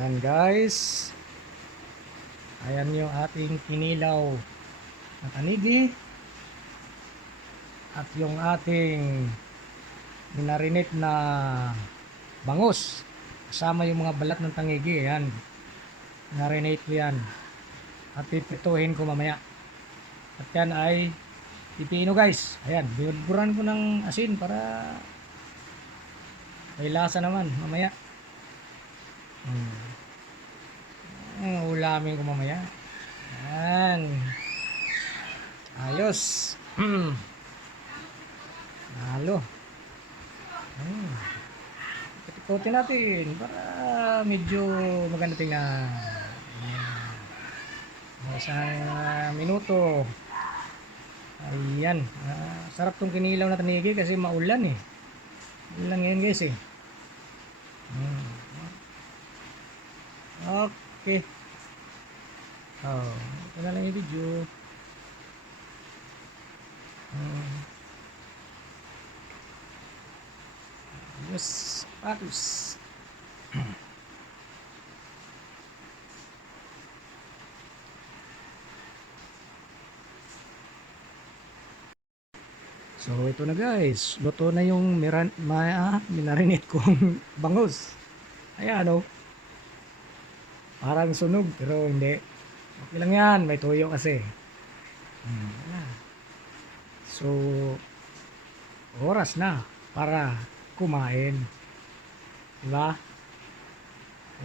Yan guys. Ayan yung ating kinilaw na tanigi. At yung ating minarinate na bangus. Kasama yung mga balat ng tangigi. Ayan. Marinate ko yan. At pipituhin ko mamaya. At yan ay pipino guys. Ayan. Binudburan ko ng asin para may lasa naman mamaya. Ulamin ko mamaya. Ayan. Ayos. Halo. Ikutin natin para medyo maganda tingnan. Isang minuto. Ayan. Sarap tong kinilaw na tanigi kasi maulan eh. Yun lang yan guys eh. Okay. Ito na lang yung video. Yes, patus. So ito na guys, luto na yung minarinate kong bangus. Ayan o. Parang sunog pero hindi. Okay lang yan, may tuyo kasi. So oras na para kumain. Diba?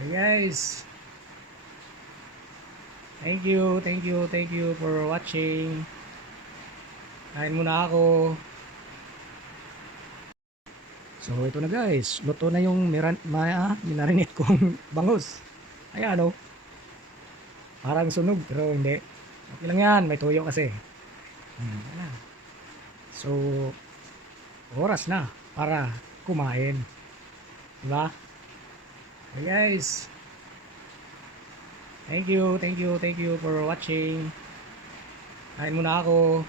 Hey guys. Thank you for watching. Kain muna ako. So ito na guys, luto na yung minarinate kong bangus. Ayan o. Parang sunog pero hindi. Okay lang yan, may tuyo kasi. So oras na para kumain. Diba? Hey guys. Thank you for watching. Kain muna ako.